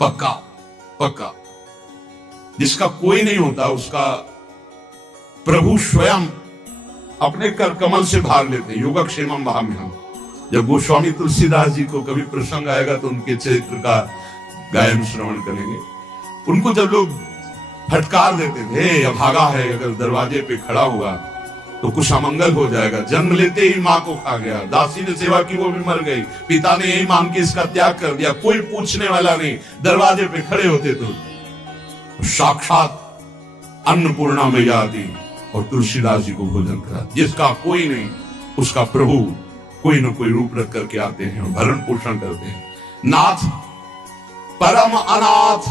पक्का पक्का। जिसका कोई नहीं होता उसका प्रभु स्वयं अपने कर कमल से भाग लेते। योगक्षेमम वहाम्यहम्। जब गोस्वामी तुलसीदास जी को कभी प्रसंग आएगा तो उनके चरित्र का गायन श्रवण करेंगे। उनको जब लोग फटकार देते थे, अभागा है, अगर दरवाजे पे खड़ा हुआ तो कुछ अमंगल हो जाएगा, जन्म लेते ही माँ को खा गया, दासी ने सेवा की वो भी मर गई, पिता ने यही मान के इसका त्याग कर दिया, कोई पूछने वाला नहीं, दरवाजे पे खड़े होते तो साक्षात अन्नपूर्णा मैया आती और तुलसीदास जी को भोजन करा। जिसका कोई नहीं उसका प्रभु कोई न कोई रूप रख करके आते हैं और भरण पोषण करते हैं। नाथ परम अनाथ,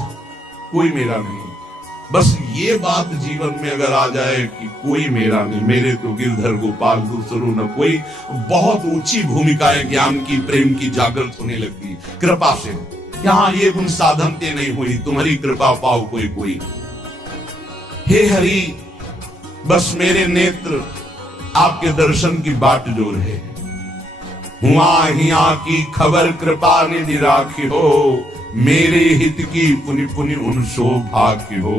कोई मेरा नहीं। बस ये बात जीवन में अगर आ जाए कि कोई मेरा नहीं, मेरे तो गिरधर गोपाल दूसरों न कोई, बहुत ऊंची भूमिकाएं ज्ञान की प्रेम की जागृत होने लगती कृपा से। यहाँ ये गुण साधनते नहीं हुई, तुम्हारी कृपा पाओ कोई कोई। हे हरि बस मेरे नेत्र आपके दर्शन की बाट जो रहे, हुआ हिया की खबर कृपा निधि राखी हो, मेरे हित की पुनि पुनि उन सौभाग्य हो।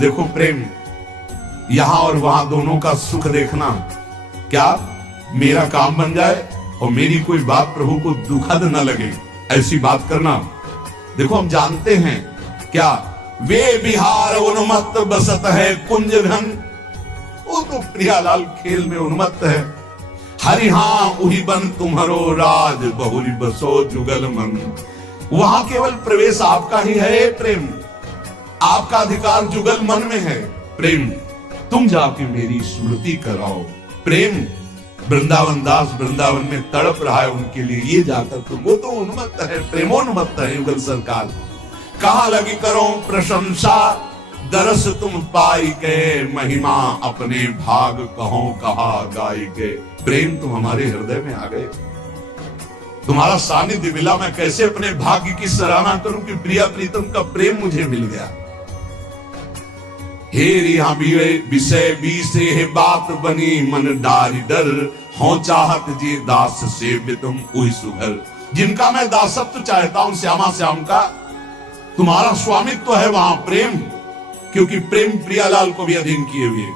देखो प्रेम यहां और वहां दोनों का सुख देखना, क्या मेरा काम बन जाए और मेरी कोई बात प्रभु को दुखद न लगे, ऐसी बात करना। देखो हम जानते हैं क्या, वे बिहार उन्मत्त बसत है कुंज घन, वो तो प्रियालाल खेल में उन्मत्त है। हरि हाँ उही बन तुम्हारो राज, बहुरी बसो जुगल मन। वहां केवल प्रवेश आपका ही है प्रेम, आपका अधिकार जुगल मन में है। प्रेम तुम जाके मेरी स्मृति कराओ। प्रेम वृंदावन दास वृंदावन में तड़प रहा है उनके लिए, ये जाकर तुम, वो तो उन्मत्त है, प्रेमोन्मत्त है युगल सरकार। कहा लगी करो प्रशंसा, दरस तुम पाई के, महिमा अपने भाग कहो कहा गाई के। प्रेम तुम हमारे हृदय में आ गए, तुम्हारा सानिध्य मिला, मैं कैसे अपने भाग्य की सराहना करूं कि प्रिया प्रीतम का प्रेम मुझे मिल गया। हे रिहा विषय बीसे है बात बनी, मन डारी डर हो चाहत जी दास से तुम उही सुघर। जिनका मैं दासत्व चाहता हूं श्यामा श्याम का, तुम्हारा स्वामित्व है वहां प्रेम, क्योंकि प्रेम प्रियालाल को भी अधीन किए हुए।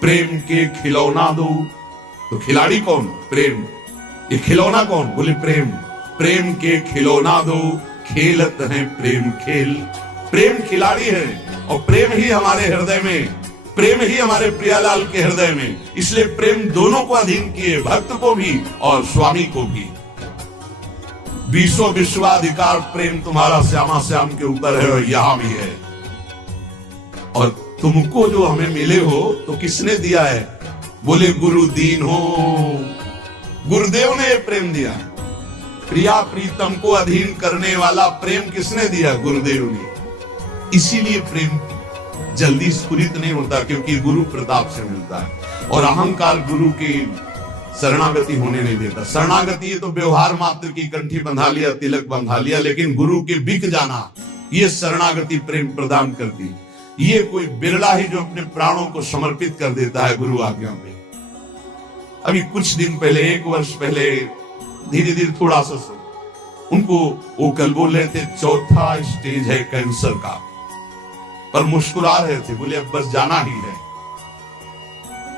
प्रेम के खिलौना दो, तो खिलाड़ी कौन? प्रेम। ये खिलौना कौन? बोले प्रेम। प्रेम के खिलौना दो, खेलत है प्रेम खेल। प्रेम खिलाड़ी है और प्रेम ही हमारे हृदय में, प्रेम ही हमारे प्रियालाल के हृदय में, इसलिए प्रेम दोनों को अधीन किए, भक्त को भी और स्वामी को भी। विश्वाधिकार प्रेम तुम्हारा श्यामा श्याम के ऊपर है और यहां भी है। और तुमको जो हमें मिले हो तो किसने दिया है? बोले गुरु दीन हो, गुरुदेव ने प्रेम दिया। प्रिया प्रीतम को अधीन करने वाला प्रेम किसने दिया? गुरुदेव ने। इसीलिए प्रेम जल्दी स्फुरित नहीं होता, क्योंकि गुरु प्रताप से मिलता है और अहंकार गुरु की शरणागति होने नहीं देता। शरणागति ये तो व्यवहार मात्र की, कंठी बंधा लिया, तिलक बंधा लिया, लेकिन गुरु के बिक जाना, ये शरणागति प्रेम प्रदान करती। ये कोई बिरला ही जो अपने प्राणों को समर्पित कर देता है गुरु आज्ञा में। अभी कुछ दिन पहले, 1 वर्ष पहले, धीरे धीरे थोड़ा सा उनको वो कल बोल रहे थे 4था स्टेज है कैंसर का, पर मुस्कुरा रहे थे, बोले अब बस जाना ही है।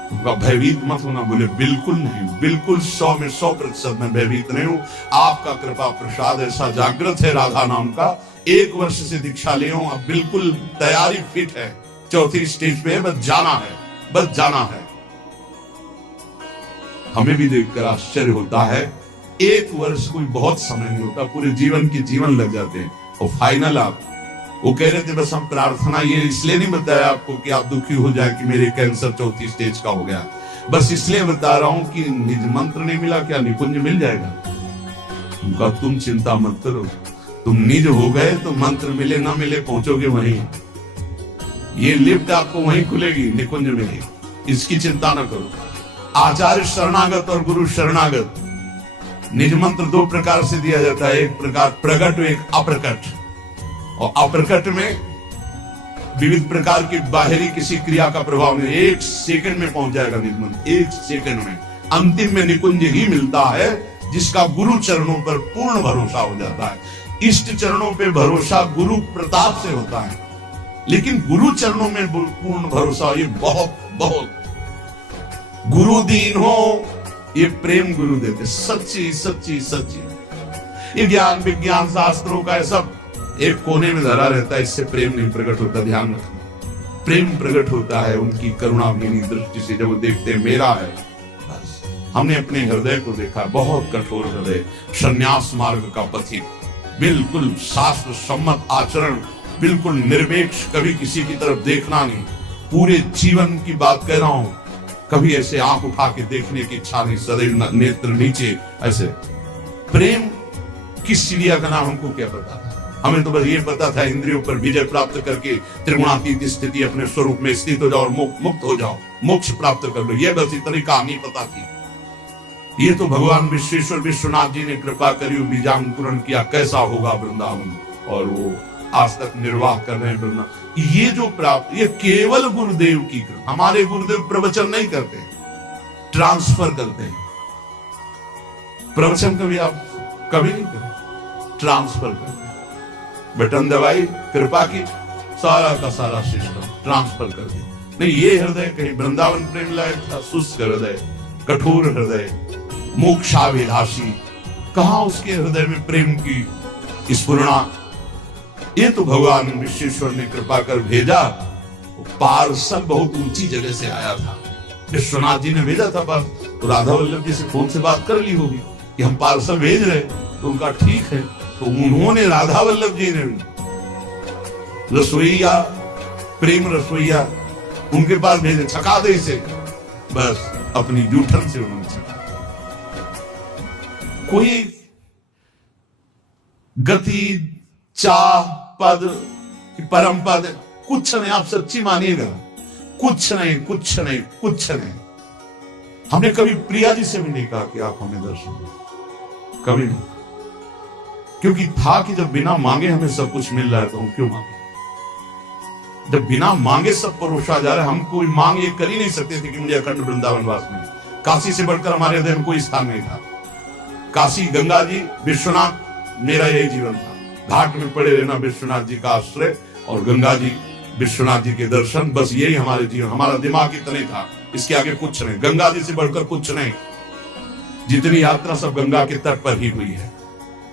उनका भयभीत मत होना। बोले बिल्कुल नहीं, बिल्कुल 100 में 100% मैं भयभीत नहीं हूं। आपका कृपा प्रसाद ऐसा जागृत है राधा नाम का, 1 वर्ष से दीक्षा ले हूं, अब बिल्कुल तैयारी फिट है, 4थी स्टेज पे है, बस जाना है, बस जाना है। हमें भी देखकर आश्चर्य होता है, 1 वर्ष कोई बहुत समय नहीं होता, पूरे जीवन के जीवन लग जाते हैं। और फाइनल आप, वो कह रहे थे बस हम प्रार्थना, ये इसलिए नहीं बताया आपको कि आप दुखी हो जाए कि मेरे कैंसर 4थी स्टेज का हो गया, बस इसलिए बता रहा हूं कि निज मंत्र नहीं मिला, क्या निकुंज मिल जाएगा? उनका तुम चिंता मत करो, तुम निज हो गए तो मंत्र मिले ना मिले पहुंचोगे वहीं, ये लिफ्ट आपको वहीं खुलेगी निकुंज में, इसकी चिंता ना करो। आचार्य शरणागत और गुरु शरणागत, निज मंत्र 2 प्रकार से दिया जाता है, एक प्रकार प्रकट, एक अप्रकट। और अप्रकट में विविध प्रकार की बाहरी किसी क्रिया का प्रभाव नहीं, 1 सेकंड में पहुंच जाएगा निज मंत्र, 1 सेकंड में। अंतिम में निकुंज ही मिलता है जिसका गुरु चरणों पर पूर्ण भरोसा हो जाता है। इष्ट चरणों पे भरोसा गुरु प्रताप से होता है, लेकिन गुरु चरणों में पूर्ण भरोसा ये बहुत बहुत। गुरु दीन हो, ये प्रेम गुरु देते, सच्ची सच्ची सच्ची। ये ज्ञान विज्ञान शास्त्रों का सब एक कोने में धरा रहता है, इससे प्रेम नहीं प्रकट होता। ध्यान रखना, प्रेम प्रकट होता है उनकी करुणा भीनी दृष्टि से, जब वो देखते हैं मेरा है। बस हमने अपने हृदय को देखा, बहुत कठोर हृदय, संन्यास मार्ग का पथिक, बिल्कुल शास्त्र सम्मत आचरण, बिल्कुल निरपेक्ष, कभी किसी की तरफ देखना नहीं। पूरे जीवन की बात कह रहा हूं, कभी ऐसे आंख उठा के देखने की इच्छा नहीं, सदैव नेत्र नीचे ऐसे। प्रेम किस चिड़िया का नाम हमको क्या पता था? हमें तो बस ये पता था इंद्रियों पर विजय प्राप्त करके त्रिगुणातीत स्थिति अपने स्वरूप में स्थित हो जाओ और मुक्त हो जाओ, मोक्ष प्राप्त कर लो, ये बस इतनी कहानी पता थी। ये तो भगवान विश्वेश्वर विश्वनाथ जी ने कृपा करी, बीजांकुरण किया, कैसा होगा वृंदावन, और वो आज तक निर्वाह कर रहे हैं वृंदावन। ये जो प्राप्त, ये केवल गुरुदेव की कृपा। हमारे गुरुदेव प्रवचन नहीं करते, ट्रांसफर करते हैं। प्रवचन कभी आप कभी नहीं करें, ट्रांसफर करते हैं। बटन दबाई, कृपा की, सारा का सारा सिस्टम ट्रांसफर कर दिया। नहीं, ये हृदय कहीं वृंदावन प्रेम लायक था, शुष्क हृदय, कठोर हृदय, मोक्षाभिलाषी, कहां उसके हृदय में प्रेम की स्फुरणा। ये तो भगवान विश्वेश्वर ने कृपा कर भेजा। पार्सल बहुत ऊंची जगह से आया था, विश्वनाथ जी ने भेजा था, बस तो राधा वल्लभ जी से फोन से बात कर ली होगी कि हम पार्सल भेज रहे, तो उनका ठीक है। तो उन्होंने, राधा वल्लभ जी ने रसोईया, प्रेम रसोईया उनके पास भेजे, छका दे इसे, बस अपनी जूठन से उन्होंने छका। कोई गति, चाह, पद, परम पद कुछ नहीं, आप सच्ची मानिएगा, कुछ नहीं, कुछ नहीं, कुछ नहीं। हमने कभी प्रिया जी से भी नहीं कहा कि आप हमें दर्शन दो, कभी नहीं, क्योंकि था कि जब बिना मांगे हमें सब कुछ मिल रहा है तो हम क्यों मांगे? जब बिना मांगे सब परोसा जा रहा है, हम कोई मांग ये कर ही नहीं सकते थे कि मुझे अखंड वृंदावन वास में, काशी से बढ़कर हमारे हृदय में कोई स्थान नहीं था। काशी, गंगा जी, विश्वनाथ, मेरा यही जीवन था। घाट में पड़े रहना, विश्वनाथ जी का आश्रय, और गंगा जी, विश्वनाथ जी के दर्शन, बस यही हमारे जीवन। हमारा दिमाग इतना ही था, इसके आगे कुछ नहीं, गंगा जी से बढ़कर कुछ नहीं। जितनी यात्रा सब गंगा के तट पर ही हुई है।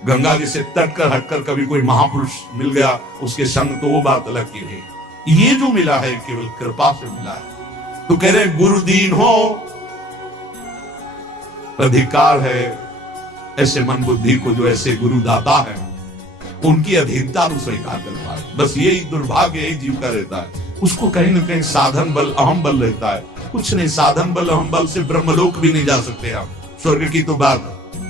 गंगा जी से तट कर हटकर कभी कोई महापुरुष मिल गया उसके संग, तो वो बात अलग की है। ये जो मिला है केवल कृपा से मिला है। तो कह रहे गुरु दीन हो, अधिकार है ऐसे मन बुद्धि को, जो ऐसे गुरु दाता है उनकी अधीनता को स्वीकार कर पाए। बस यही दुर्भाग्य, यही जीव का रहता है। उसको कहीं ना कहीं साधन बल, अहम बल रहता है। कुछ नहीं, साधन बल अहम बल से ब्रह्मलोक भी नहीं जा सकते आप। स्वर्ग की तो बात,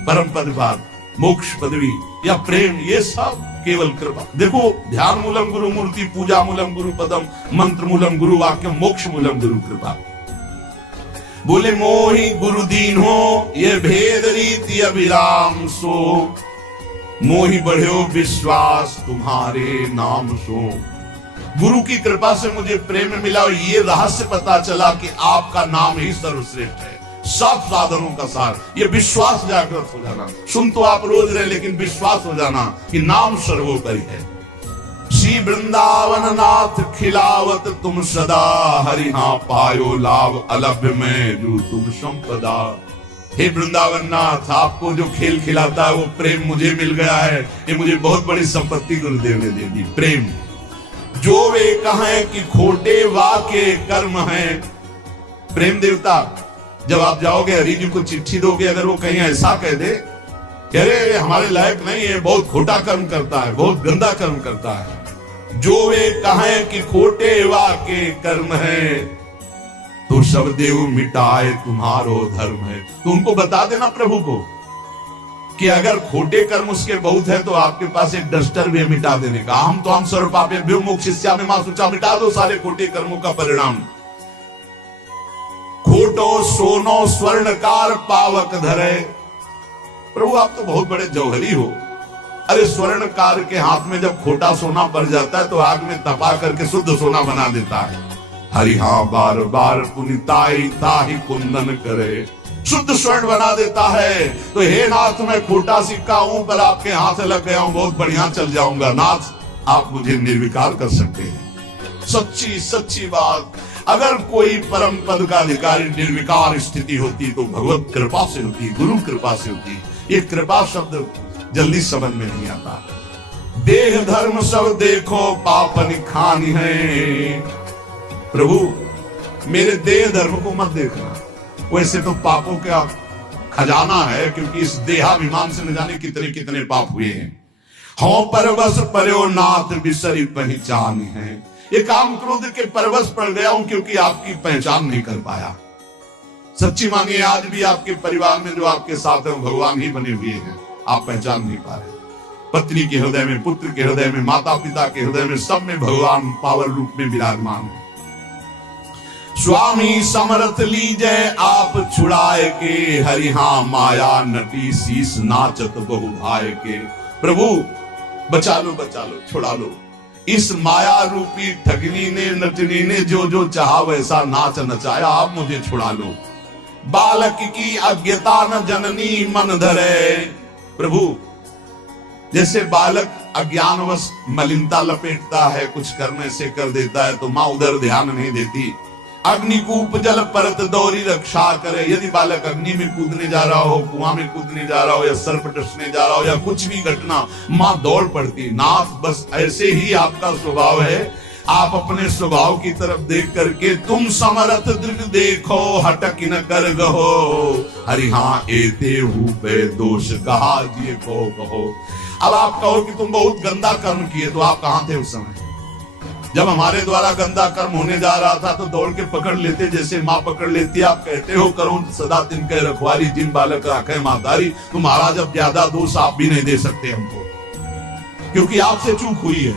परम पद बात, मोक्ष पदवी या प्रेम, ये सब केवल कृपा। देखो, ध्यान मूलम गुरु मूर्ति, पूजा मूलम गुरु पदम, मंत्र मूलम गुरु वाक्य, मोक्ष मूलम गुरु कृपा। बोले मोहि गुरु दीन हो, ये भेद रीति अभिराम सो, मोहि बढ़्यो विश्वास तुम्हारे नाम सो। गुरु की कृपा से मुझे प्रेम मिला और ये रहस्य पता चला कि आपका नाम ही सर्वश्रेष्ठ है, सब साधनों का सार। ये विश्वास जागृत हो जाना, सुन तो आप रोज रहे, लेकिन विश्वास हो जाना कि नाम सर्वोपरि है। श्री वृंदावन नाथ खिलावत तुम सदा, हरिहा पायो लाभ अलभ्य में जो तुम संपदा। हे वृंदावन नाथ, आपको जो खेल खिलाता है वो प्रेम मुझे मिल गया है। ये मुझे बहुत बड़ी संपत्ति गुरुदेव ने दे दी, प्रेम। जो वे कहें कि खोटे वाके कर्म है, प्रेम देवता, जब आप जाओगे हरि जी को चिट्ठी दोगे, अगर वो कहीं ऐसा कह दे कि अरे हमारे लायक नहीं है, बहुत खोटा कर्म करता है, बहुत गंदा कर्म करता है, जो वे कहें कि खोटे वाके कर्म है, तो सब देव मिटाए तुम्हारो धर्म है। तो उनको बता देना प्रभु को कि अगर खोटे कर्म उसके बहुत है तो आपके पास एक डस्टर भी है मिटा देने का। हम सर्वपापेभ्यो मोक्षयिष्यामि मा शुचा, मिटा दो सारे खोटे कर्मों का परिणाम। खोटो सोनो स्वर्णकार पावक धरे। प्रभु आप तो बहुत बड़े जौहरी हो। अरे स्वर्णकार के हाथ में जब खोटा सोना पड़ जाता है तो आग में तपा करके शुद्ध सोना बना देता है। हरि हाँ बार बार पुनिताई ताहि कुंदन करे, शुद्ध स्वर्ण बना देता है। तो हे नाथ, मैं खोटा सिक्का हूं पर आपके हाथ लग गया हूं, बहुत बढ़िया चल जाऊंगा। नाथ, आप मुझे निर्विकार कर सकते हैं। सच्ची सच्ची बात, अगर कोई परम पद का अधिकारी निर्विकार स्थिति होती तो भगवत कृपा से होती, गुरु कृपा से होती। ये कृपा शब्द जल्दी समझ में नहीं आता। देह धर्म सब देखो पाप निखानी है। प्रभु, मेरे देह धर्म को मत देखना, वैसे तो पापों का खजाना है, क्योंकि इस देहाभिमान से न जाने कितने कितने पाप हुए हैं। हो परवश पर्यो नाथ बिसरी पहचान है। ये काम क्रोध के परवश पड़ गया हूं, क्योंकि आपकी पहचान नहीं कर पाया। सच्ची मानिए, आज भी आपके परिवार में जो आपके साथ है भगवान ही बने हुए हैं, आप पहचान नहीं पा रहे। पत्नी के हृदय में, पुत्र के हृदय में, माता पिता के हृदय में, सब में भगवान पावर रूप में विराजमान है। स्वामी समर्थ लीजय आप छुड़ाए के, हरिहा माया नटी शीस नाचत बहु भाई के। प्रभु, बचा लो, बचा लो, छुड़ा लो। इस माया रूपी ठगनी ने, नटनी ने जो जो चाहा वैसा नाच नचाया, आप मुझे छुड़ा लो। बालक की अज्ञता न जननी मन धरे। प्रभु, जैसे बालक अज्ञानवश मलिनता लपेटता है, कुछ करने से कर देता है, तो माँ उधर ध्यान नहीं देती। अग्निकूप जल परत दौरी रक्षा करे। यदि बालक अग्नि में कूदने जा रहा हो, कुआं में कूदने जा रहा हो, या सर्प टसने जा रहा हो, या कुछ भी घटना, माँ दौड़ पड़ती। नाथ, बस ऐसे ही आपका स्वभाव है। आप अपने स्वभाव की तरफ देख करके तुम समर्थ दृढ़ देखो, हटक न कर गहो। हरिहा एते पे दोष कहा जिए को कहो। अब आप कहो कि तुम बहुत गंदा कर्म किए, तो आप कहां थे उस समय? जब हमारे द्वारा गंदा कर्म होने जा रहा था तो दौड़ के पकड़ लेते, जैसे माँ पकड़ लेती। आप कहते हो करो सदा दिन के रखवारी, जिन बालक राखे मातारी। तुम्हारा जब ज्यादा दोष आप भी नहीं दे सकते हमको, क्योंकि आपसे चूक हुई है।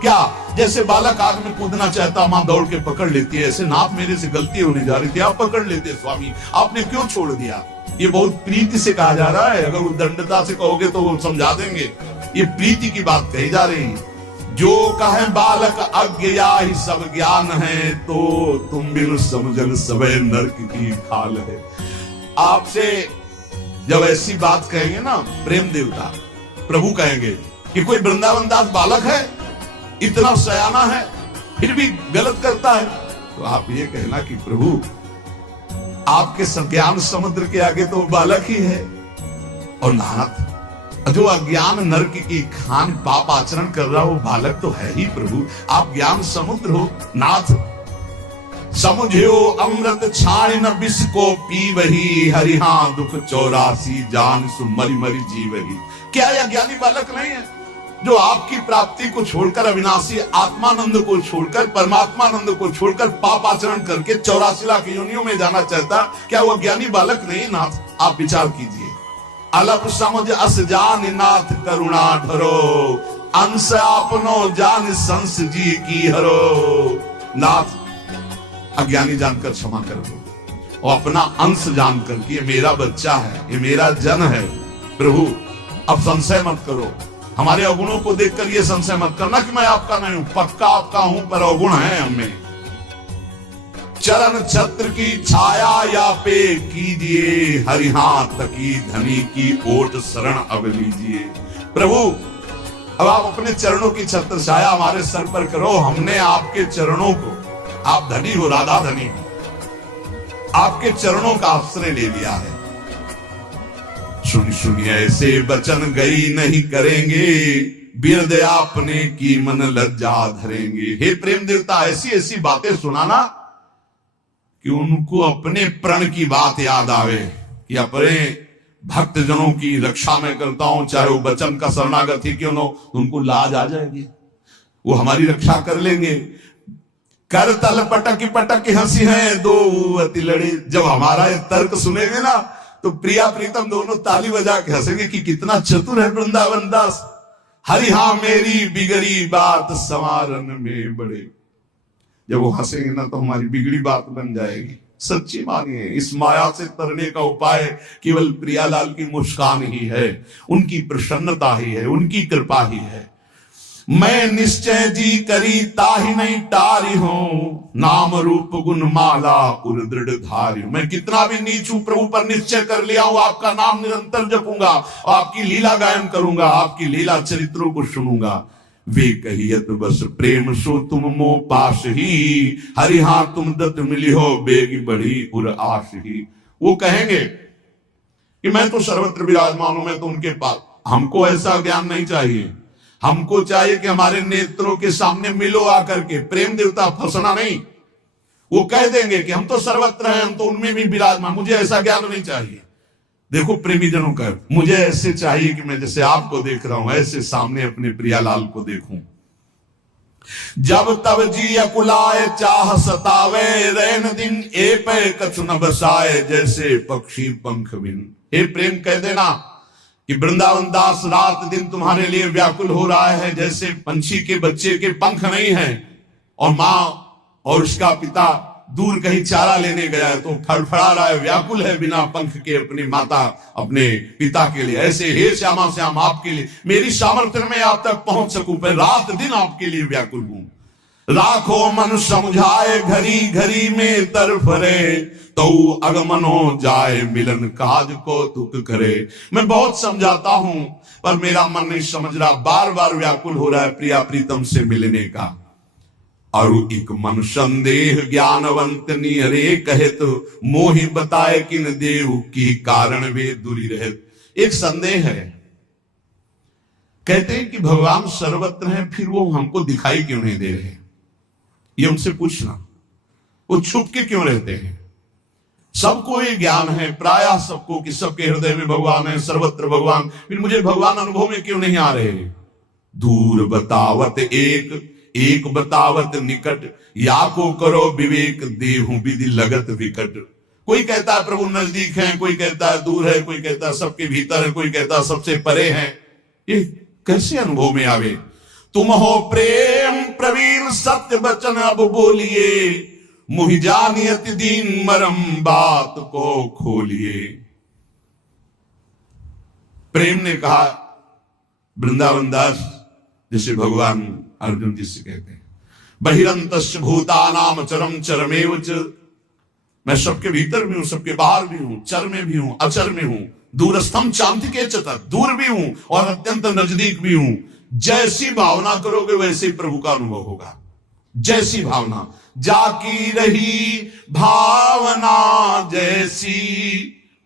क्या? जैसे बालक आग में कूदना चाहता, माँ दौड़ के पकड़ लेती है। ऐसे नाथ, मेरे से गलती होने जा रही थी, आप पकड़ लेते। स्वामी, आपने क्यों छोड़ दिया? ये बहुत प्रीति से कहा जा रहा है। अगर उद्दंडता से कहोगे तो वो समझा देंगे। ये प्रीति की बात कही जा रही है। जो कहे बालक अज्ञ या ही सब ज्ञान है, तो तुम बिनु समझन सबे नरक की खाल है। आपसे जब ऐसी बात कहेंगे ना प्रेम देवता, प्रभु कहेंगे कि कोई वृंदावन दास बालक है, इतना सयाना है, फिर भी गलत करता है, तो आप ये कहना कि प्रभु, आपके ज्ञान समुद्र के आगे तो बालक ही है। और नाथ, जो अज्ञान नरक की खान पाप आचरण कर रहा हो, बालक तो है ही प्रभु। आप ज्ञान समुद्र हो। नाथ, समझो अमृत छाण न विष को पी वही, हरिहा दुख 84 जान सु मरी मरी जी वही। क्या यह ज्ञानी बालक नहीं है जो आपकी प्राप्ति को छोड़कर, अविनाशी आत्मानंद को छोड़कर, परमात्मानंद को छोड़कर पाप आचरण करके 84 लाख योनियों में जाना चाहता? क्या वह ज्ञानी बालक नहीं? नाथ, आप विचार कीजिए। अलप समझ अस जान नाथ करुणा धरो, अंश आपनो जान संस जी की हरो। नाथ, अज्ञानी जानकर क्षमा कर दो, और अपना अंश जानकर कि ये मेरा बच्चा है, ये मेरा जन है। प्रभु, अब संशय मत करो। हमारे अवगुणों को देखकर ये संशय मत करना कि मैं आपका नहीं हूं। पक्का आपका हूं, पर अवगुण है हमें। चरण छत्र की छाया या पे कीजिए, हरिहा तकी धनी की ओट शरण अब लीजिए। प्रभु, अब आप अपने चरणों की छत्र छाया हमारे सर पर करो। हमने आपके चरणों को, आप धनी हो, राधा धनी हो, आपके चरणों का आश्रय ले लिया है। सुनिए ऐसे वचन गई नहीं करेंगे, बिरद आपने की मन लज्जा धरेंगे। हे प्रेम देवता, ऐसी ऐसी बातें सुनाना कि उनको अपने प्रण की बात याद आवे कि अपने भक्त जनों की रक्षा में करता हूं, चाहे वो वचन का शरणागत ही क्यों न हो, उनको लाज आ जाएगी, वो हमारी रक्षा कर लेंगे। कर तल पटक पटक हंसी है दो अति लड़े। जब हमारा ये तर्क सुनेंगे ना, तो प्रिया प्रीतम दोनों ताली बजा के हंसेंगे कि कितना चतुर है वृंदावन दास। हरिहा मेरी बिगड़ी बात संवारन में बड़े। जब वो हंसेंगे ना, तो हमारी बिगड़ी बात बन जाएगी। सच्ची मानिए, इस माया से तरने का उपाय केवल प्रियालाल की मुस्कान ही है, उनकी प्रसन्नता ही है, उनकी कृपा ही है। मैं निश्चय जी करी ताहि नहीं टारी हो, नाम रूप गुण माला उर दृढ़ धारी। मैं कितना भी नीच हूं, प्रभु पर निश्चय कर लिया हूं, आपका नाम निरंतर जपूंगा, आपकी लीला गायन करूंगा, आपकी लीला चरित्रों को सुनूंगा। वे कहियत बस प्रेम सो तुम मो पास ही, हरि हां तुम दत्त मिली हो बेगी बढ़ी उर आस ही। वो कहेंगे कि मैं तो सर्वत्र विराजमान हूं, मैं तो उनके पास। हमको ऐसा ज्ञान नहीं चाहिए, हमको चाहिए कि हमारे नेत्रों के सामने मिलो आकर के। प्रेम देवता फंसना नहीं, वो कह देंगे कि हम तो सर्वत्र हैं, हम तो उनमें भी विराजमान, मुझे ऐसा ज्ञान नहीं चाहिए। देखो प्रेमी जनों का, मुझे ऐसे चाहिए कि मैं जैसे आपको देख रहा हूं ऐसे सामने अपने प्रियालाल को देखूं। जब तब जी अकुलाए चाह सतावे, रैन दिन ए पे कछु न बसाए, जैसे पक्षी पंख बिन। हे प्रेम कह देना कि वृंदावन दास रात दिन तुम्हारे लिए व्याकुल हो रहा है, जैसे पंछी के बच्चे के पंख नहीं है और मां और उसका पिता दूर कहीं चारा लेने गया है तो फड़फड़ा रहा है, व्याकुल है बिना पंख के अपनी माता अपने पिता के लिए। ऐसे हे श्यामा श्याम आपके लिए मेरी सामर्थ्य में आप तक पहुंच सकूं, मैं रात दिन आपके लिए व्याकुल हूं। राखो मन समझाए घड़ी घड़ी में तरफरे, तो अगमन हो जाए मिलन काज को दुख करे। मैं बहुत समझाता हूं पर मेरा मन नहीं समझ रहा, बार बार व्याकुल हो रहा है प्रिया प्रीतम से मिलने का। और एक मन संदेह ज्ञानवंत निहरे, कहे तो मोहि बताए किन देव की कारण वे दूरी रहे। एक संदेह है, कहते हैं कि भगवान सर्वत्र हैं, फिर वो हमको दिखाई क्यों नहीं दे रहे? ये उनसे पूछना, वो छुप के क्यों रहते हैं? सबको ये ज्ञान है प्राय सबको कि सबके हृदय में भगवान है, सर्वत्र भगवान, फिर मुझे भगवान अनुभव में क्यों नहीं आ रहे? दूर बतावत एक, एक बतावत निकट, या को करो विवेक देहु विधि लगत विकट। कोई कहता है प्रभु नजदीक है, कोई कहता है दूर है, कोई कहता है सबके भीतर है, कोई कहता है सबसे परे है। ये कैसे अनुभव में आवे? तुम हो प्रेम प्रवीण सत्य वचन अब बोलिए, मुहि जानियत दीन मरम बात को खोलिए। प्रेम ने कहा वृंदावन दास, जैसे भगवान अर्जुन जी से कहते हैं, बहिरंतस्य भूतानाम चरम चरमेव च। मैं सबके भीतर भी हूं, सबके बाहर भी हूं, चर में भी हूं, अचर में हूं, दूरस्थम चांतिके च, दूर भी हूं और अत्यंत नजदीक भी हूं। जैसी भावना करोगे वैसे ही प्रभु का अनुभव होगा। जैसी भावना, जाकी रही भावना जैसी,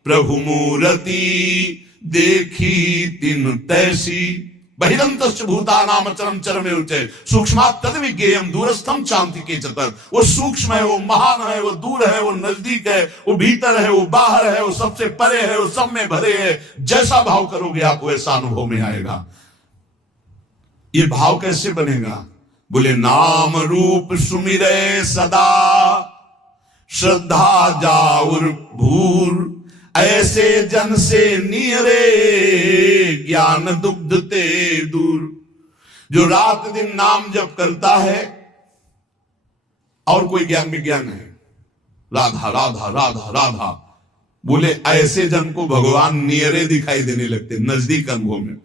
प्रभु मूर्ति देखी तिन तैसी। बहिरंतश्च भूतानाम चरम चरमेव च, सूक्ष्मात् तद विज्ञेयम् दूरस्थम चान्तिके च तत्। वो सूक्ष्म है, वो महान है, वो दूर है, वो नजदीक है, वो भीतर है, वो बाहर है, वो सबसे परे है, वो सब में भरे है। जैसा भाव करोगे आप वैसा अनुभव में आएगा। ये भाव कैसे बनेगा? बोले नाम रूप सुमिरे सदा, श्रद्धा जाउर भूर, ऐसे जन से नियरे ज्ञान दुग्ध ते दूर। जो रात दिन नाम जप करता है और कोई ज्ञान विज्ञान है, राधा राधा राधा राधा, बोले ऐसे जन को भगवान नियरे दिखाई देने लगते, नजदीक अनुभव में।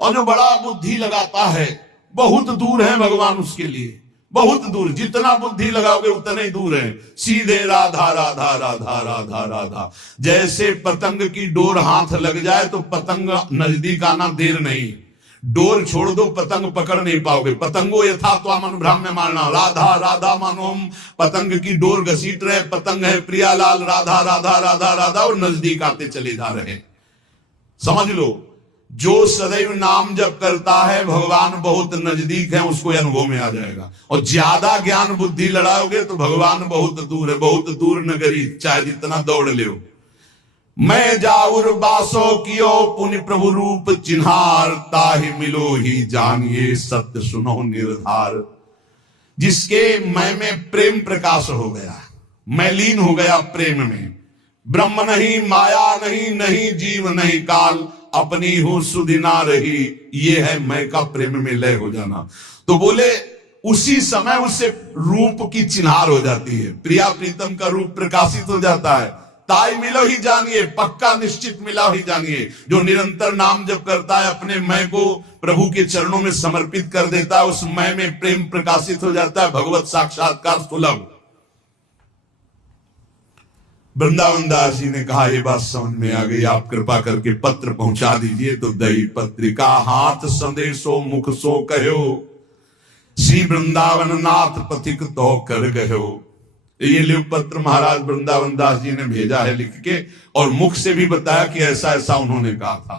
और जो बड़ा बुद्धि लगाता है, बहुत दूर है भगवान उसके लिए, बहुत दूर। जितना बुद्धि लगाओगे उतना ही दूर है। सीधे राधा राधा राधा राधा राधा। जैसे पतंग की डोर हाथ लग जाए तो पतंग नजदीक आना देर नहीं, डोर छोड़ दो पतंग पकड़ नहीं पाओगे। पतंगो यथा त्वामन भ्राम्य मानना, राधा राधा मानोम। पतंग की डोर घसीट रहे, पतंग है प्रियालाल, राधा राधा राधा राधा, और नजदीक आते चले जा रहे। समझ लो, जो सदैव नाम जप करता है भगवान बहुत नजदीक है, उसको अनुभव में आ जाएगा। और ज्यादा ज्ञान बुद्धि लड़ाओगे तो भगवान बहुत दूर है, बहुत दूर नगरी, चाहे जितना दौड़ ले। मैं जाउर बासो कियो पुनि प्रभु रूप चिन्हार, ताहि मिलो ही जानिए सत्य सुनो निर्धार। जिसके मैं में प्रेम प्रकाश हो गया, मैं लीन हो गया प्रेम में, ब्रह्म नहीं माया नहीं, नहीं जीव नहीं काल, अपनी हूं सुधिना रही, ये है मैं का प्रेम में लय हो जाना। तो बोले उसी समय उससे रूप की चिन्हार हो जाती है, प्रिया प्रीतम का रूप प्रकाशित हो जाता है। ताई मिलो ही जानिए, पक्का निश्चित मिला ही जानिए। जो निरंतर नाम जप करता है, अपने मैं को प्रभु के चरणों में समर्पित कर देता है, उस मैं में प्रेम प्रकाशित हो जाता है, भगवत साक्षात्कार सुलभ। वृंदावन दास जी ने कहा, ये बात समझ में आ गई, आप कृपा करके पत्र पहुंचा दीजिए। तो दही पत्रिका हाथ संदेशो मुख सो कहो, श्री वृंदावन नाथ पथिक तो कर गयो। ये लिव पत्र महाराज वृंदावन दास जी ने भेजा है लिख के, और मुख से भी बताया कि ऐसा ऐसा उन्होंने कहा था।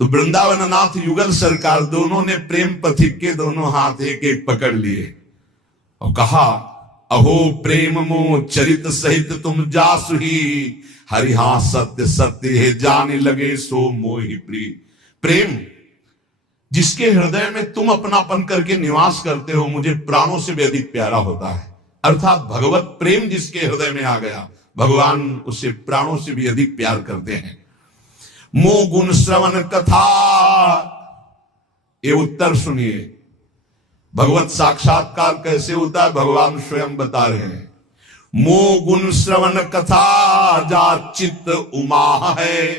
तो वृंदावन नाथ युगल सरकार दोनों ने प्रेम पथिक के दोनों हाथ एक एक पकड़ लिए और कहा, अहो प्रेम मोह चरित सहित तुम जासु ही, हरिहा सत्य सत्य है जाने लगे सो मोहि प्रिय। प्रेम जिसके हृदय में तुम अपनापन करके निवास करते हो, मुझे प्राणों से भी अधिक प्यारा होता है। अर्थात भगवत प्रेम जिसके हृदय में आ गया, भगवान उसे प्राणों से भी अधिक प्यार करते हैं। मोह गुण श्रवण कथा, ये उत्तर सुनिए, भगवत साक्षात्कार कैसे होता है भगवान स्वयं बता रहे हैं। मोह गुण श्रवण कथा जा चित्त उमा है,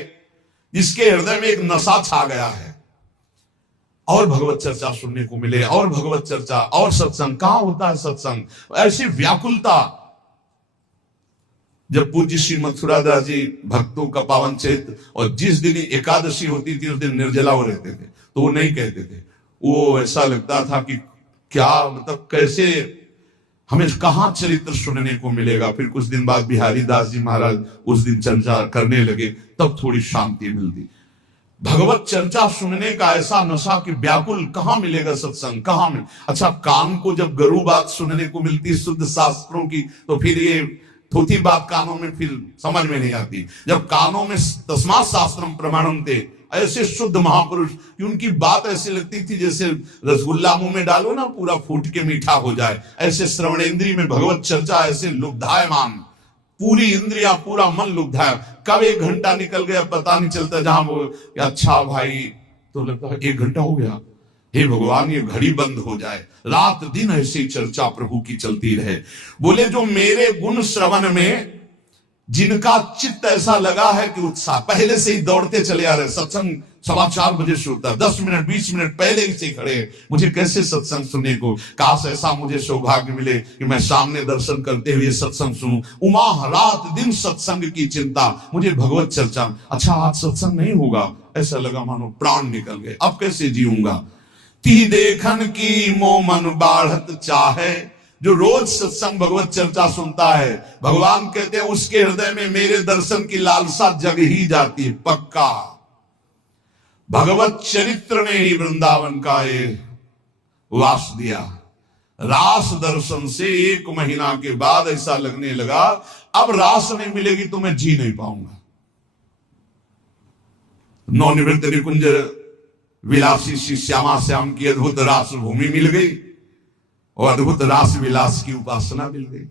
जिसके हृदय में एक नशा छा गया है, और भगवत चर्चा सुनने को मिले, और भगवत चर्चा और सत्संग। कहां होता है सत्संग? ऐसी व्याकुलता। जब पूज्य श्री मथुरादास जी भक्तों का पावन चैत्र, और जिस दिन एकादशी होती थी उस दिन निर्जला हो रहते थे, तो वो नहीं कहते थे। वो ऐसा लगता था कि क्या मतलब, कैसे हमें कहां चरित्र सुनने को मिलेगा। फिर कुछ दिन बाद बिहारी दास जी महाराज उस दिन चर्चा करने लगे, तब थोड़ी शांति मिलती। भगवत चर्चा सुनने का ऐसा नशा कि व्याकुल, कहां मिलेगा सत्संग, कहां मिल। अच्छा, कान को जब गरु बात सुनने को मिलती शुद्ध शास्त्रों की, तो फिर ये थोथी बात कानों में फिर समझ में नहीं आती। जब कानों में तस्मात् शास्त्रम प्रमाणम थे, ऐसे शुद्ध महापुरुष कि उनकी बात ऐसी लगती थी जैसे रसगुल्ला मुंह में डालो ना, पूरा फूट के मीठा हो जाए। ऐसे श्रवणेंद्रिय में भगवत चर्चा ऐसे लुब्धायमान, पूरी इंद्रिया पूरा मन लुब्धा है। कब 1 घंटा निकल गया पता नहीं चलता। जहां वो अच्छा भाई, तो लगता है 1 घंटा हो गया, हे भगवान ये घड़ी बंद हो जाए। रात दिन ऐसी चर्चा प्रभु की चलती रहे। बोले जो मेरे गुण श्रवण में जिनका चित्त ऐसा लगा है कि उत्साह, पहले से ही दौड़ते चले आ रहे। सत्संग 4:15 बजे से होता है, 10 मिनट 20 मिनट पहले ही से खड़े हैं, मुझे कैसे सत्संग सुनने को। काश ऐसा मुझे सौभाग्य मिले कि मैं सामने दर्शन करते हुए सत्संग सुनूं। उमा रात दिन सत्संग की चिंता, मुझे भगवत चर्चा। अच्छा आज सत्संग नहीं होगा, ऐसा लगा मानो प्राण निकल गए, अब कैसे जीऊंगा। ती देखन की मो मन बाढ़त चाहे, जो रोज सत्संग भगवत चर्चा सुनता है, भगवान कहते हैं उसके हृदय में मेरे दर्शन की लालसा जग ही जाती है। पक्का भगवत चरित्र ने ही वृंदावन का ये वास दिया। रास दर्शन से 1 महीना के बाद ऐसा लगने लगा अब रास नहीं मिलेगी तो मैं जी नहीं पाऊंगा। नवनिवृत्त निकुंज विलासी श्री श्यामा श्याम की अद्भुत रास भूमि मिल गई और अद्भुत रास विलास की उपासना मिल गई।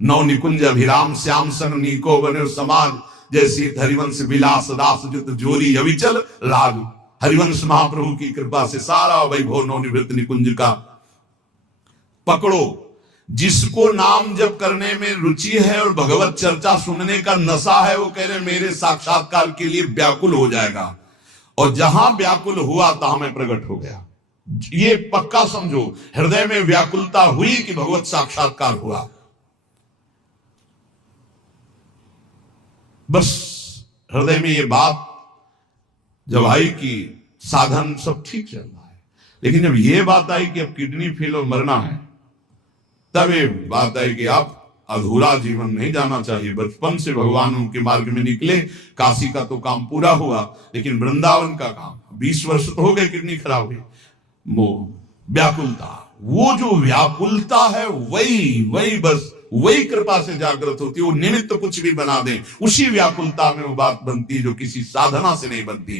नव निकुंज अभिराम श्याम संग नीको बने समाज, जैसी हरिवंश विलास रास जुत जोरी अविचल राग। हरिवंश महाप्रभु की कृपा से सारा वैभव नवनिवृत्त निकुंज का पकड़ो। जिसको नाम जप करने में रुचि है और भगवत चर्चा सुनने का नशा है, वो कह रहे मेरे साक्षात्कार के लिए व्याकुल हो जाएगा। और जहां व्याकुल हुआ तहां में प्रकट हो गया। ये पक्का समझो, हृदय में व्याकुलता हुई कि भगवत साक्षात्कार हुआ। बस हृदय में ये बात जब आई कि साधन सब ठीक चल रहा है, लेकिन जब ये बात आई कि अब किडनी फेल और मरना है, तब ये बात आई कि आप अधूरा जीवन नहीं जाना चाहिए। बचपन से भगवान उनके मार्ग में निकले, काशी का तो काम पूरा हुआ, लेकिन वृंदावन का काम 20 वर्ष तो हो गए किडनी खराब हुई। वो व्याकुलता, वो जो व्याकुलता है वही बस वही कृपा से जागृत होती है। वो निमित्त कुछ भी बना दे, उसी व्याकुलता में वो बात बनती है जो किसी साधना से नहीं बनती।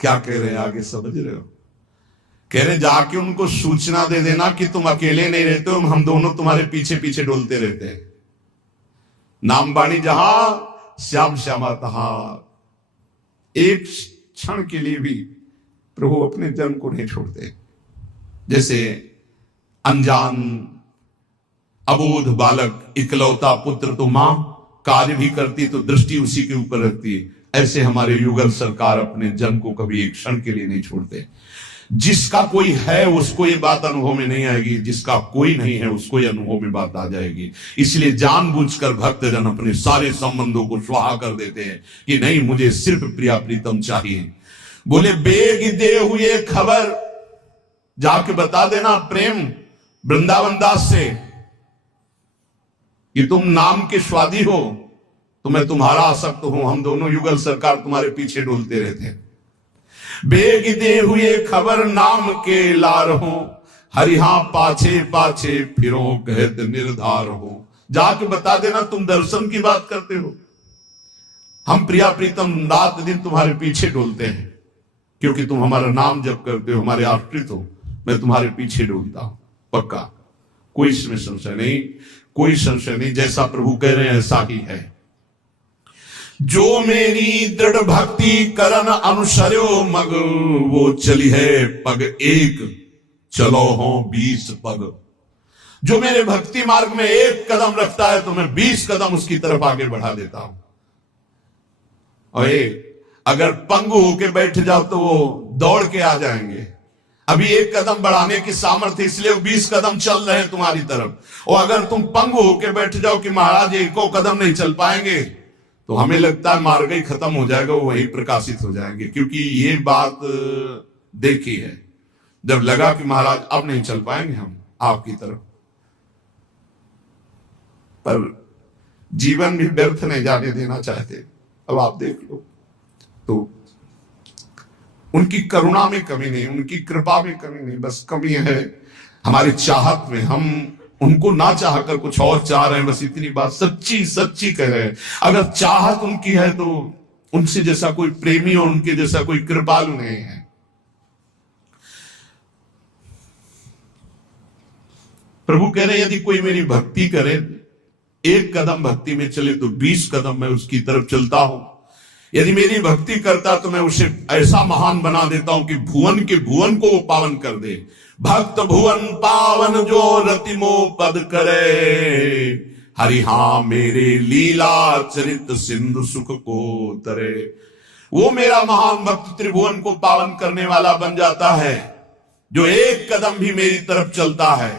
क्या कह रहे हैं आगे समझ रहे हो? कह रहे जाके उनको सूचना दे देना कि तुम अकेले नहीं रहते हो, हम दोनों तुम्हारे पीछे पीछे डोलते रहते हैं। नाम बाणी जहां श्याम श्यामा तहां। एक क्षण के लिए भी प्रभु अपने जन को नहीं छोड़ते। जैसे अनजान अबोध बालक, इकलौता पुत्र, तो मां कार्य भी करती तो दृष्टि उसी के ऊपर रखती है। ऐसे हमारे युगल सरकार अपने जन को कभी एक क्षण के लिए नहीं छोड़ते। जिसका कोई है उसको ये बात अनुभव में नहीं आएगी, जिसका कोई नहीं है उसको ये अनुभव में बात आ जाएगी। इसलिए जानबूझकर भक्तजन अपने सारे संबंधों को स्वाहा कर देते हैं कि नहीं, मुझे सिर्फ प्रिया प्रीतम चाहिए। बोले बेग दे हुए खबर, जाके बता देना प्रेम वृंदावन दास से कि तुम नाम के स्वादी हो, तो मैं तुम्हारा आसक्त हूं। हम दोनों युगल सरकार तुम्हारे पीछे डोलते रहते हैं। बेग दे हुए खबर नाम के लार हो, हरिहा पाछे पाछे फिरो कहत निर्धार हो। जाके बता देना तुम दर्शन की बात करते हो, हम प्रिया प्रीतम रात दिन तुम्हारे पीछे डोलते हैं, क्योंकि तुम हमारा नाम जप करते हो, हमारे आश्रित हो। मैं तुम्हारे पीछे डोलता हूं, पक्का, कोई इसमें संशय नहीं, कोई संशय नहीं। जैसा प्रभु कह रहे हैं ऐसा ही है। जो मेरी दृढ़ भक्ति करन अनुसर्यो मग, वो चली है पग एक, चलो हो 20 पग। जो मेरे भक्ति मार्ग में एक कदम रखता है तो मैं 20 कदम उसकी तरफ आगे बढ़ा देता हूं। और अगर पंगु होके बैठ जाओ तो वो दौड़ के आ जाएंगे। अभी एक कदम बढ़ाने की सामर्थ्य, इसलिए 20 कदम चल रहे हैं तुम्हारी तरफ। और अगर तुम पंगु होके बैठ जाओ कि महाराज एको कदम नहीं चल पाएंगे, तो हमें लगता है मार्ग ही खत्म हो जाएगा, वो वहीं प्रकाशित हो जाएंगे। क्योंकि ये बात देखी है, जब लगा कि महाराज अब नहीं चल पाएंगे हम आपकी तरफ, पर जीवन भी व्यर्थ नहीं जाने देना चाहते। अब आप देख लो, तो उनकी करुणा में कमी नहीं, उनकी कृपा में कमी नहीं, बस कमी है हमारी चाहत में। हम उनको ना चाहकर कुछ और चाह रहे हैं, बस इतनी बात सच्ची सच्ची कह रहे हैं। अगर चाहत उनकी है तो उनसे जैसा कोई प्रेमी और उनके जैसा कोई कृपालु नहीं है। प्रभु कह रहे यदि कोई मेरी भक्ति करे, एक कदम भक्ति में चले तो 20 कदम मैं उसकी तरफ चलता हूं। यदि मेरी भक्ति करता तो मैं उसे ऐसा महान बना देता हूं कि भुवन के भुवन को वो पावन कर दे। भक्त भुवन पावन जो रतिमो पद करे, हरि हाँ मेरे लीला चरित सिंधु सुख को तरे। वो मेरा महान भक्त त्रिभुवन को पावन करने वाला बन जाता है। जो एक कदम भी मेरी तरफ चलता है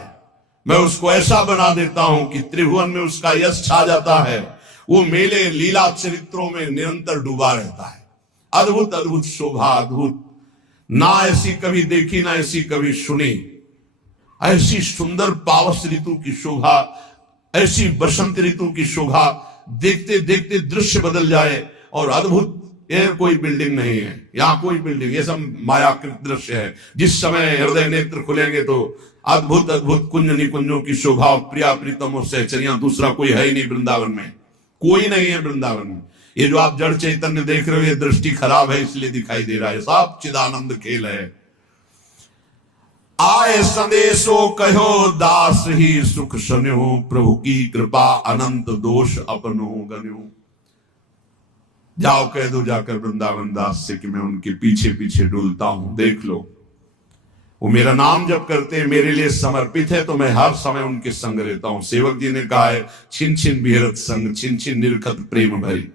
मैं उसको ऐसा बना देता हूं कि त्रिभुवन में उसका यश छा जाता है। वो मेले लीला चरित्रों में निरंतर डूबा रहता है। अद्भुत अद्भुत शोभा, अद्भुत, ना ऐसी कभी देखी ना ऐसी कभी सुनी। ऐसी सुंदर पावस ऋतु की शोभा, ऐसी बसंत ऋतु की शोभा, देखते देखते दृश्य बदल जाए। और अद्भुत, ये कोई बिल्डिंग नहीं है, यहां कोई बिल्डिंग, ये सब मायाकृत दृश्य है। जिस समय हृदय नेत्र खुलेंगे तो अद्भुत अद्भुत कुंज निकुंजों की शोभा, प्रिया प्रीतम और सहचरियां, दूसरा कोई है ही नहीं वृंदावन में, कोई नहीं है वृंदावन में। ये जो आप जड़ चैतन्य देख रहे हो, ये दृष्टि खराब है इसलिए दिखाई दे रहा है, सब चिदानंद खेल है। आए संदेशो कहो दास ही सुख सन्यो, प्रभु की कृपा अनंत दोष अपनो गन्यो। जाओ कह दो जाकर वृंदावन दास से कि मैं उनके पीछे पीछे डुलता हूं। देख लो, वो मेरा नाम जब करते हैं, मेरे लिए समर्पित है, तो मैं हर समय उनके संग रहता हूं। सेवक जी ने कहा है, छिन छिन बिहरत संग, छिन छिन निरखत प्रेम भरी।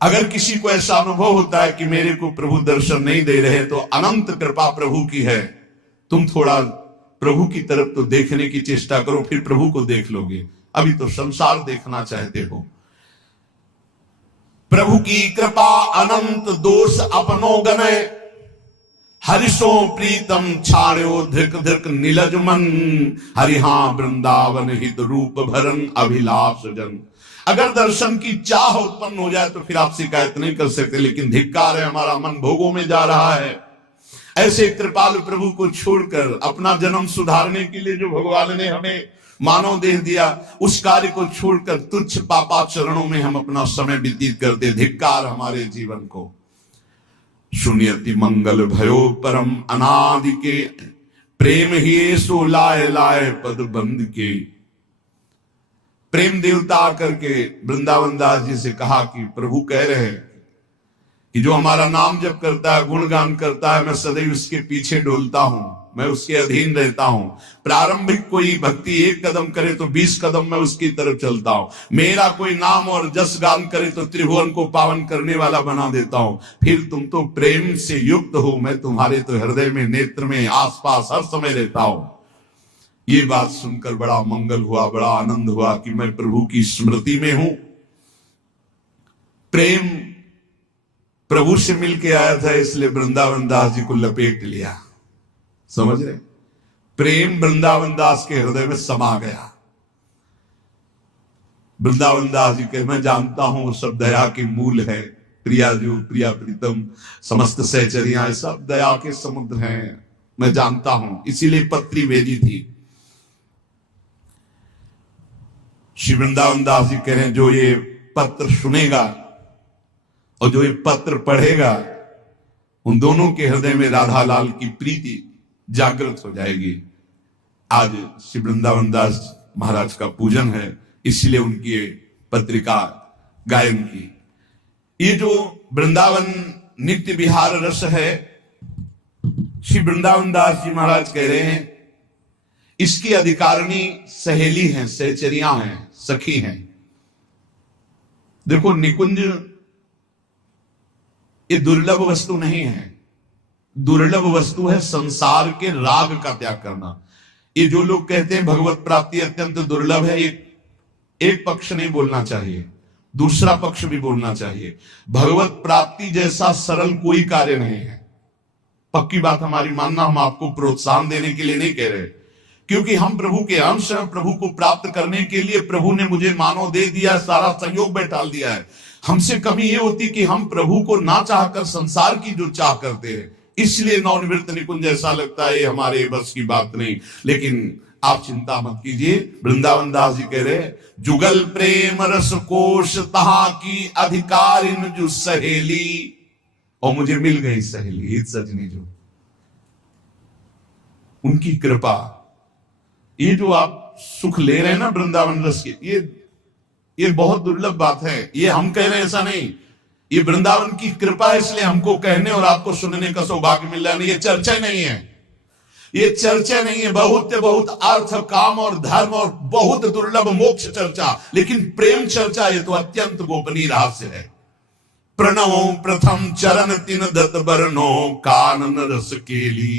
अगर किसी को ऐसा अनुभव होता है कि मेरे को प्रभु दर्शन नहीं दे रहे, तो अनंत कृपा प्रभु की है। तुम थोड़ा प्रभु की तरफ तो देखने की चेष्टा करो, फिर प्रभु को देख लोगे। अभी तो संसार देखना चाहते हो। प्रभु की कृपा अनंत दोष अपनो गने, हरिशो प्रीतम छाड़ो धृक धृक नीलज मन, हरिहा वृंदावन हित रूप भरन अभिलाष जन। अगर दर्शन की चाह उत्पन्न हो जाए तो फिर आप शिकायत नहीं कर सकते, लेकिन धिक्कार है, हमारा मन भोगों में जा रहा है। ऐसे कृपालु प्रभु को छोड़कर अपना जन्म सुधारने के लिए जो भगवान ने हमें मानव देह दिया, उस कार्य को छोड़कर तुच्छ पापा चरणों में हम अपना समय व्यतीत करते। धिक्कार हमारे जीवन को। सुनियति मंगल भयो परम अनादि के, प्रेम ही सो लाए लाए पद बंद के। प्रेम देवता आकर के वृंदावन दास जी से कहा कि प्रभु कह रहे हैं कि जो हमारा नाम जप करता है, गुणगान करता है, मैं सदैव उसके पीछे डोलता हूं। मैं उसके अधीन रहता हूं। प्रारंभिक कोई भक्ति 1 कदम करे तो 20 कदम मैं उसकी तरफ चलता हूं। मेरा कोई नाम और जस गान करे तो त्रिभुवन को पावन करने वाला बना देता हूं। फिर तुम तो प्रेम से युक्त हो, मैं तुम्हारे तो हृदय में, नेत्र में, आसपास हर समय रहता हूं। ये बात सुनकर बड़ा मंगल हुआ, बड़ा आनंद हुआ कि मैं प्रभु की स्मृति में हूं। प्रेम प्रभु से मिलके आया था, इसलिए वृंदावन दास जी को लपेट लिया। समझ रहे? प्रेम वृंदावन दास के हृदय में समा गया। वृंदावन दास जी के मैं जानता हूं वो सब दया के मूल है। प्रिया जो, प्रिया प्रीतम, समस्त सहचरियां सब दया के समुद्र हैं, मैं जानता हूं, इसीलिए पत्री भेजी थी। श्री वृंदावन दास जी कह रहे हैं, जो ये पत्र सुनेगा और जो ये पत्र पढ़ेगा, उन दोनों के हृदय में राधा लाल की प्रीति जागृत हो जाएगी। आज श्री वृंदावन दास महाराज का पूजन है, इसलिए उनकी पत्रिका गायन की। ये जो वृंदावन नित्य विहार रस है, श्री वृंदावन दास जी महाराज कह रहे हैं, इसकी अधिकारिणी सहेली हैं, सहचरियां हैं, सखी हैं। देखो, निकुंज ये दुर्लभ वस्तु नहीं है। दुर्लभ वस्तु है संसार के राग का त्याग करना। ये जो लोग कहते हैं भगवत प्राप्ति अत्यंत दुर्लभ है, ये एक पक्ष नहीं बोलना चाहिए, दूसरा पक्ष भी बोलना चाहिए। भगवत प्राप्ति जैसा सरल कोई कार्य नहीं है। पक्की बात हमारी मानना, हम आपको प्रोत्साहन देने के लिए नहीं कह रहे, क्योंकि हम प्रभु के अंश हैं। प्रभु को प्राप्त करने के लिए प्रभु ने मुझे मानव दे दिया, सारा सहयोग बैठाल दिया है। हमसे कमी ये होती कि हम प्रभु को ना चाहकर संसार की जो चाह करते हैं, इसलिए नवनिवृत्त निकुंज ऐसा लगता है हमारे बस की बात नहीं। लेकिन आप चिंता मत कीजिए, वृंदावन दास जी कह रहे, जुगल प्रेम रस कोश तहा की अधिकारिन जो सहेली, और मुझे मिल गई सहेली, हित सजनी जो, उनकी कृपा। ये जो आप सुख ले रहे हैं ना वृंदावन रस के, ये बहुत दुर्लभ बात है। ये हम कह रहे हैं ऐसा नहीं, ये वृंदावन की कृपा है, इसलिए हमको कहने और आपको सुनने का सौभाग्य मिल रहा है। ये चर्चा नहीं है, ये चर्चा नहीं है। बहुत अर्थ, काम और धर्म और बहुत दुर्लभ मोक्ष चर्चा, लेकिन प्रेम चर्चा ये तो अत्यंत गोपनीय रहस्य है। प्रणवो प्रथम चरण तीन दत्त बरनो कानन रस केली।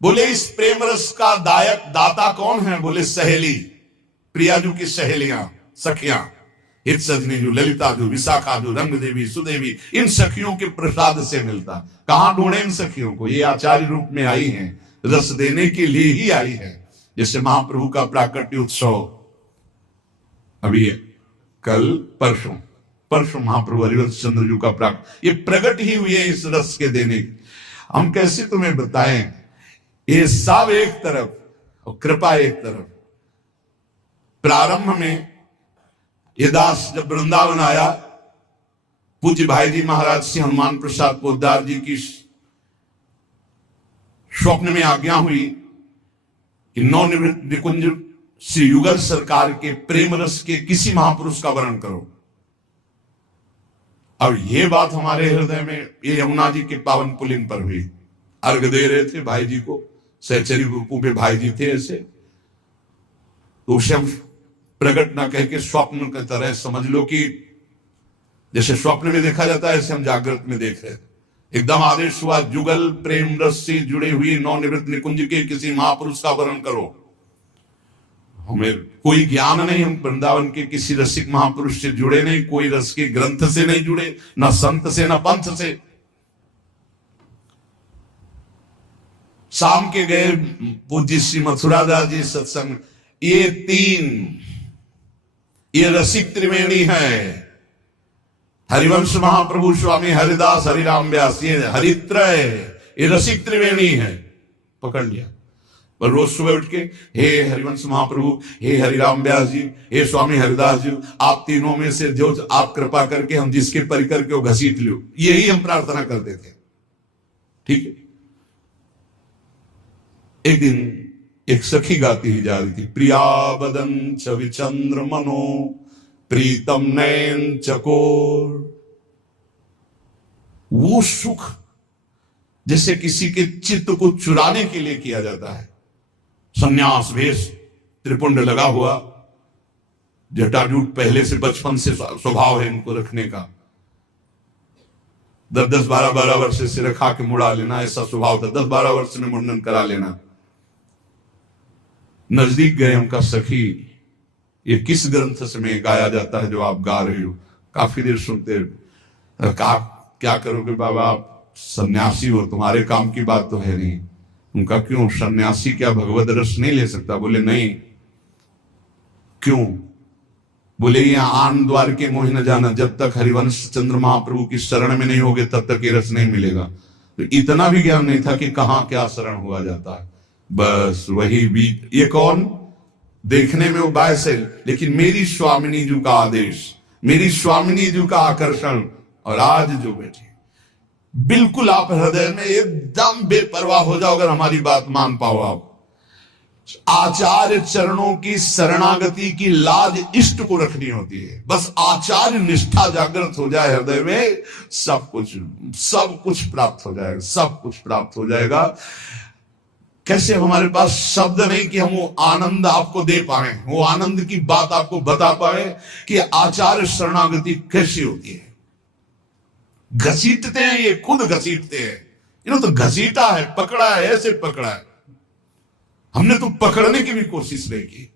बोले इस प्रेम रस का दायक दाता कौन है? बोले सहेली, प्रियाजू की सहेलियां, सखियां, हित सजनी जो, ललिता जो, विशाखा जो, रंग देवी, सुदेवी, इन सखियों के प्रसाद से मिलता। कहां ढूंढे इन सखियों को? ये आचार्य रूप में आई हैं, रस देने के लिए ही आई है। जैसे महाप्रभु का प्राकट्य उत्सव अभी है, कल परसों महाप्रभु हरिवंश चंद्र जी का ये प्रकट ही हुए इस रस के देने। हम कैसे तुम्हें बताएं? ये सब एक तरफ और कृपा एक तरफ। प्रारंभ में ये दास जब वृंदावन आया, पूज्य भाई जी महाराज श्री हनुमान प्रसाद पोद्दार जी की स्वप्न में आज्ञा हुई कि नवनिवृत्त निकुंज श्री युगल सरकार के प्रेम रस के किसी महापुरुष का वर्णन करो। और ये बात हमारे हृदय में, ये यमुना जी के पावन पुलिंग पर हुई। अर्घ दे रहे थे भाई जी को, सहचरी रूपों पे भाई जी थे ऐसे, तो उसे हम प्रकट ना कह के स्वप्न की तरह समझ लो कि जैसे स्वप्न में देखा जाता है, ऐसे हम जागृत में देख रहे थे। एकदम आदेश हुआ, जुगल प्रेम रस से जुड़े हुए नवनिवृत्त निकुंज के किसी महापुरुष का वर्णन करो। हमें कोई ज्ञान नहीं, हम वृंदावन के किसी रसिक महापुरुष से जुड़े नहीं, कोई रस के ग्रंथ से नहीं जुड़े, ना संत से ना पंथ से। शाम के गए पूज्य श्री मथुरादास जी सत्संग, ये तीन, ये रसिक त्रिवेणी है। हरिवंश महाप्रभु स्वामी हरिदास हरिराम व्यास, ये हरित्रय, ये रसिक त्रिवेणी है। पकड़ लिया। पर रोज सुबह उठ के हे हरिवंश महाप्रभु, हे हरिराम व्यास जी, हे स्वामी हरिदास जी, आप तीनों में से जो आप कृपा करके हम जिसके परिकर के वो घसीट लो, यही हम प्रार्थना करते थे। ठीक है। एक दिन एक सखी गाती ही जा रही थी, प्रिया बदन छविचंद्र मनो प्रीतम नयन चकोर। वो सुख जैसे किसी के चित्त को चुराने के लिए किया जाता है। सन्यास वेश, त्रिपुंड लगा हुआ, जटाजूट पहले से बचपन से स्वभाव है इनको रखने का। 10-10, 12-12 वर्ष से रखा के मुड़ा लेना, ऐसा स्वभाव था। 10-12 वर्ष में मुंडन करा लेना। नजदीक गए उनका सखी, ये किस ग्रंथ से में गाया जाता है जो आप गा रही हो? काफी देर सुनते, कहा क्या करोगे बाबा, आप सन्यासी हो, तुम्हारे काम की बात तो है नहीं। उनका क्यों, सन्यासी क्या भगवत रस नहीं ले सकता? बोले नहीं। क्यों? बोले यहाँ आन द्वार के मोह न जाना, जब तक हरिवंश चंद्र महाप्रभु की शरण में नहीं होगे तब तक ये रस नहीं मिलेगा। तो इतना भी ज्ञान नहीं था कि कहां क्या शरण हुआ जाता है। बस वही भी, ये कौन? देखने में वो बायस है, लेकिन मेरी स्वामिनी जी का आदेश, मेरी स्वामिनी जी का आकर्षण, और आज जो बैठे बिल्कुल आप हृदय में एकदम बेपरवाह हो जाओ अगर हमारी बात मान पाओ। आप आचार्य चरणों की शरणागति की लाज इष्ट को रखनी होती है। बस आचार्य निष्ठा जागृत हो जाए हृदय में, सब कुछ प्राप्त हो जाएगा, सब कुछ प्राप्त हो जाएगा। कैसे? हमारे पास शब्द नहीं कि हम वो आनंद आपको दे पाए, वो आनंद की बात आपको बता पाए कि आचार्य शरणागति कैसी होती है। घसीटते हैं, ये खुद घसीटते हैं। इन्होंने तो घसीटा है, पकड़ा है, ऐसे पकड़ा है। हमने तो पकड़ने की भी कोशिश नहीं की।